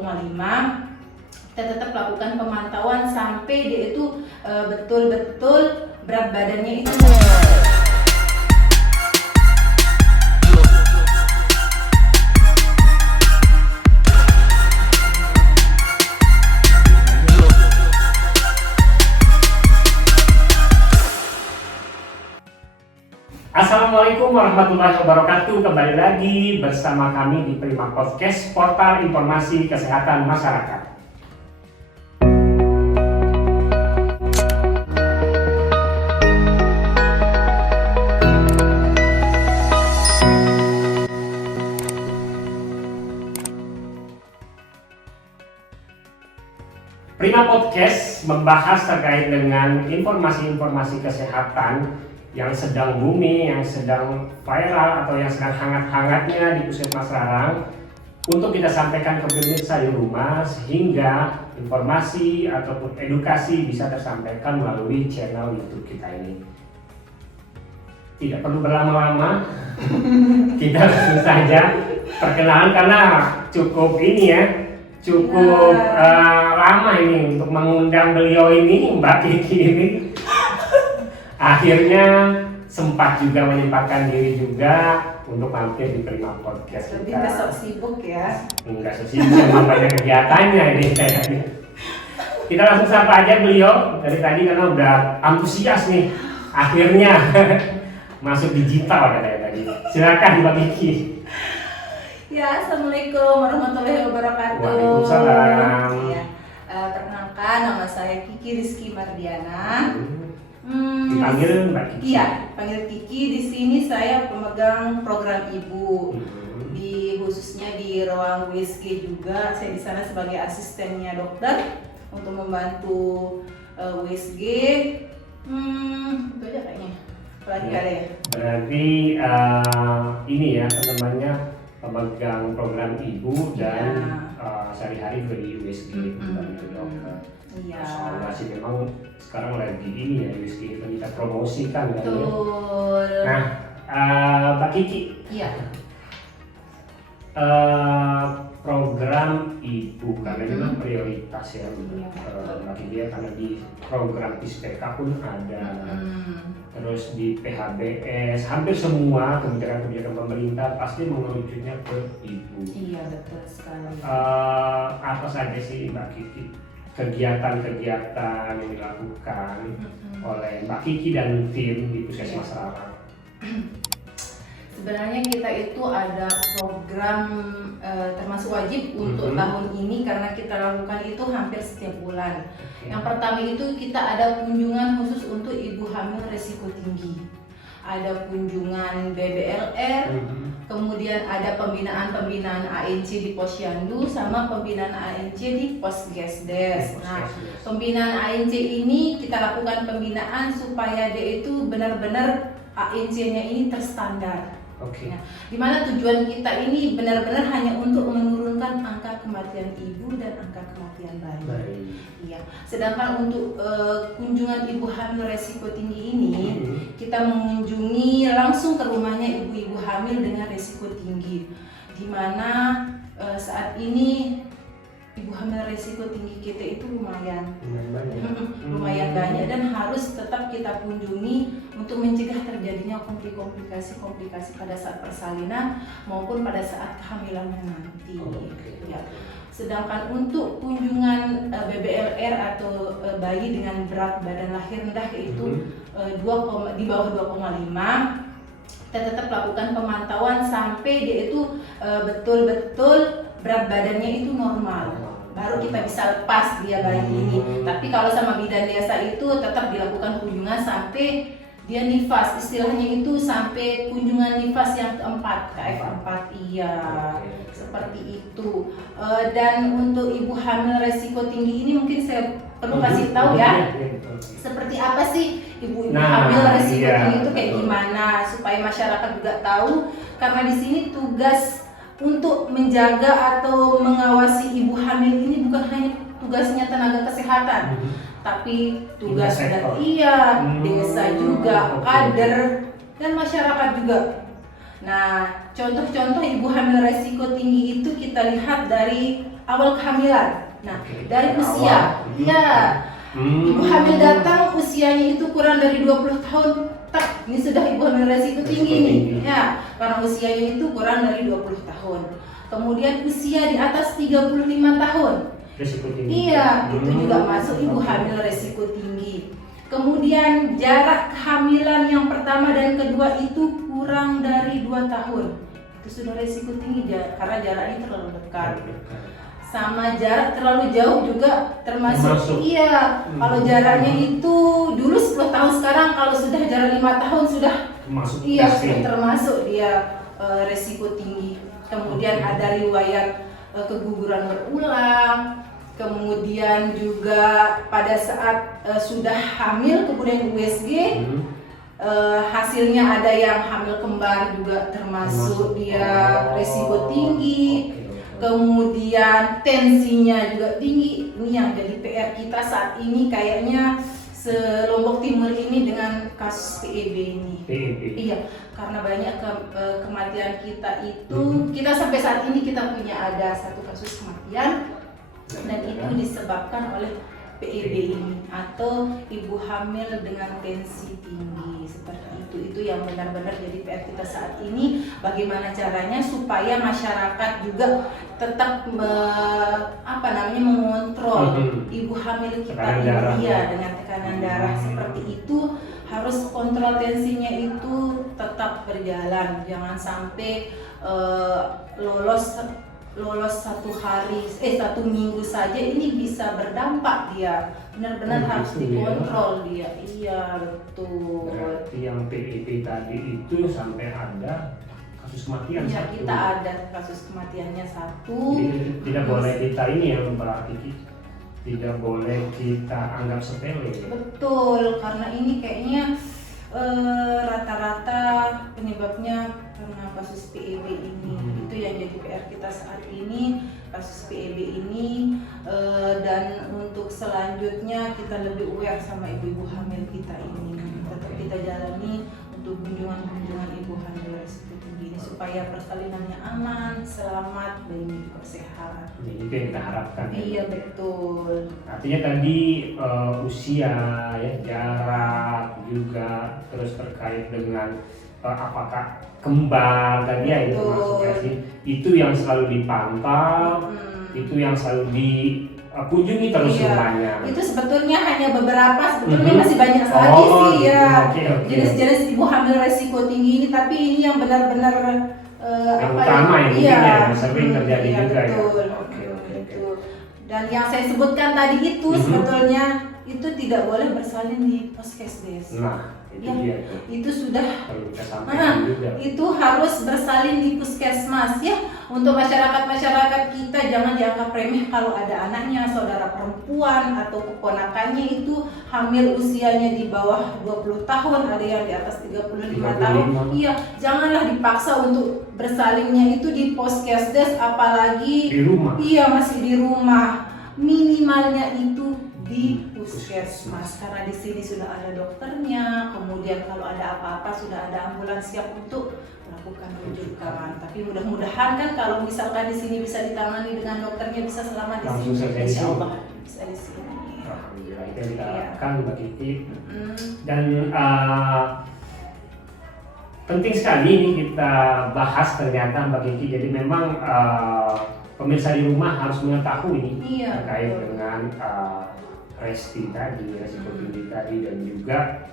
2,5, kita tetap lakukan pemantauan sampai dia itu betul-betul berat badannya itu. Assalamualaikum warahmatullahi wabarakatuh. Kembali lagi bersama kami di Prima Podcast, portal informasi kesehatan masyarakat. Prima Podcast membahas terkait dengan informasi-informasi kesehatan yang sedang booming, yang sedang viral, atau yang sedang hangat-hangatnya di Puskesmas Rarang untuk kita sampaikan ke pemirsa di rumah, sehingga informasi ataupun edukasi bisa tersampaikan melalui channel YouTube kita ini. Tidak perlu berlama-lama, kita langsung saja perkenalan karena cukup ini ya, cukup lama ini untuk mengundang beliau ini, Mbak Kiki ini. Akhirnya sempat juga menyempatkan diri juga untuk mampir di Prima Podcast kita. Lebih ke sok sibuk ya? Enggak sok sibuk, memang banyak kegiatannya ini kayaknya. Kita langsung sapa aja beliau dari tadi karena udah antusias nih. Akhirnya masuk digital katanya tadi. Silakan Mbak Kiki. Ya, Assalamualaikum warahmatullahi wabarakatuh. Waalaikumsalam. Ya, perkenalkan, nama saya Kiki Rizky Mardiana. Dipanggil Mbak Kiki. Iya, panggil Kiki. Di sini saya pemegang program ibu. Di khususnya di ruang WSG juga. Saya di sana sebagai asistennya dokter untuk membantu WSG. Itu aja kayaknya. Apalagi ada ya? Berarti ini ya namanya pemegang program ibu dan sehari-hari juga di USG membantu dokter. Iya. Soalnya sih memang sekarang lagi ini ya USG kita promosikan kan ya. Betul. Nah, Mbak Kiki. Iya. Program ibu karena ini memang prioritas ya Mbak Kiki ya, karena di program PISPK pun ada. Terus di PHBS, hampir semua kebijakan-kebijakan pemerintah pasti mengerujuknya ke ibu. Iya, betul sekali. Apa saja sih Mbak Kiki kegiatan-kegiatan yang dilakukan oleh Mbak Kiki dan tim di Puskesmas Rarang? Sebenarnya kita itu ada program termasuk wajib untuk tahun ini karena kita lakukan itu hampir setiap bulan. Yang pertama itu kita ada kunjungan khusus untuk ibu hamil resiko tinggi. Ada kunjungan BBLR, kemudian ada pembinaan ANC di Posyandu sama pembinaan ANC di Posgesdes. Nah, pembinaan ANC ini kita lakukan pembinaan supaya dia itu benar-benar ANC-nya ini terstandar. Nah, dimana tujuan kita ini benar-benar hanya untuk menurunkan angka kematian ibu dan angka kematian bayi. Iya. Sedangkan untuk kunjungan ibu hamil resiko tinggi ini, kita mengunjungi langsung ke rumahnya ibu-ibu hamil dengan resiko tinggi, dimana saat ini ibu hamil resiko tinggi kita itu lumayan banyak dan harus tetap kita kunjungi untuk mencegah terjadinya komplikasi pada saat persalinan maupun pada saat kehamilannya nanti. Ya. Sedangkan untuk kunjungan BBLR atau bayi dengan berat badan lahir rendah yaitu di bawah 2,5, kita tetap lakukan pemantauan sampai dia itu betul-betul berat badannya itu normal. Baru kita bisa lepas dia bayi ini. Tapi kalau sama bidan desa itu tetap dilakukan kunjungan sampai dia nifas, istilahnya itu sampai kunjungan nifas yang keempat, KF4. Iya, seperti itu. Dan untuk ibu hamil resiko tinggi ini mungkin saya perlu kasih tahu ya, seperti apa sih ibu hamil resiko tinggi itu kayak gimana supaya masyarakat juga tahu, karena di sini tugas untuk menjaga atau mengawasi ibu hamil ini bukan hanya tugasnya tenaga kesehatan, tapi tugas desa juga, kader dan masyarakat juga. Nah, contoh-contoh ibu hamil resiko tinggi itu kita lihat dari awal kehamilan. Nah, Oke, dari dari usia, awal. ya, ibu hamil datang usianya itu kurang dari 20 tahun, tak, ini sudah ibu hamil resiko tinggi nih, ya, karena usianya itu kurang dari 20 tahun. Kemudian usia di atas 35 tahun, Resiko tinggi. iya, itu juga masuk ibu Oke. hamil resiko tinggi. Kemudian jarak kehamilan yang pertama dan kedua itu kurang dari 2 tahun, itu sudah resiko tinggi karena jaraknya terlalu dekat. Sama jarak terlalu jauh juga termasuk. Iya, kalau jaraknya itu dulu 10 tahun, sekarang kalau sudah jarak 5 tahun sudah Termasuk iya testing. sudah termasuk dia resiko tinggi. Kemudian ada riwayat keguguran berulang, kemudian juga pada saat sudah hamil kemudian USG hasilnya ada yang hamil kembar juga termasuk dia resiko tinggi. Kemudian tensinya juga tinggi. Ini yang jadi PR kita saat ini kayaknya Lombok Timur ini dengan kasus PEB ini. Iya, karena banyak kematian kita itu, kita sampai saat ini kita punya ada 1 kasus kematian dan itu disebabkan oleh PEB ini atau ibu hamil dengan tensi tinggi seperti itu. Itu yang benar-benar jadi PR kita saat ini. Bagaimana caranya supaya masyarakat juga tetap mengontrol ibu hamil kita ini ya, dengan tekanan darah seperti itu. Harus kontrol tensinya itu tetap berjalan, jangan sampai lolos 1 minggu saja ini bisa berdampak dia. Benar-benar harus dikontrol dia. Iya, betul. Berarti yang PEB tadi itu sampai ada kasus kematian Ya, 1. kita ada kasus kematiannya 1. Jadi, tidak boleh kita ini yang berarti tidak boleh kita anggap sepele. Betul, karena ini kayaknya rata-rata penyebabnya karena kasus PEB ini. Itu yang jadi PR kita saat ini, kasus PEB ini. Dan untuk selanjutnya kita lebih aware sama ibu-ibu hamil kita ini. Tetap kita jalani untuk kunjungan ibu hamil resiko tinggi ini supaya persalinannya aman, selamat, bayinya juga sehat. Jadi itu yang kita harapkan. Iya, betul. Artinya tadi usia, ya, jarak juga, terus terkait dengan apakah kembar tadi ya itu maksudnya sih, itu yang selalu dipantau, itu yang selalu dikunjungi terus rumahnya. Itu sebetulnya hanya beberapa, sebetulnya masih banyak lagi sih ya. Jenis-jenis ibu hamil resiko tinggi ini, tapi ini yang benar-benar yang utama yang sering terjadi juga betul, ya. Betul. Dan yang saya sebutkan tadi itu sebetulnya itu tidak boleh bersalin di puskesdes. Nah, itu Ya, dia. itu sudah Perlu kita sampaikan juga. itu harus bersalin di puskesmas ya. Untuk masyarakat kita jangan dianggap remeh kalau ada anaknya, saudara perempuan atau keponakannya itu hamil usianya di bawah 20 tahun, ada yang di atas 35 tahun. Iya, janganlah dipaksa untuk bersalinnya itu di puskesdes, apalagi Di rumah. Iya, masih di rumah. Minimalnya itu di puskesmas karena di sini sudah ada dokternya, kemudian kalau ada apa-apa sudah ada ambulans siap untuk melakukan rujukan. Tapi mudah-mudahan kan kalau misalkan di sini bisa ditangani dengan dokternya, bisa selamat di Langsung sini. saja di Insya sini. Allah bisa di sini. Alhamdulillah, itu yang kita harapkan Mbak Kiki. Dan penting sekali ini kita bahas ternyata Mbak Kiki. Jadi memang pemirsa di rumah harus mengetahui terkait dengan resti tadi, resiko tinggi tadi, dan juga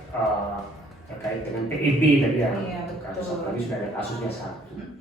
terkait dengan PEB tadi ya. Iya, betul. Kasus tadi sudah ada kasusnya 1.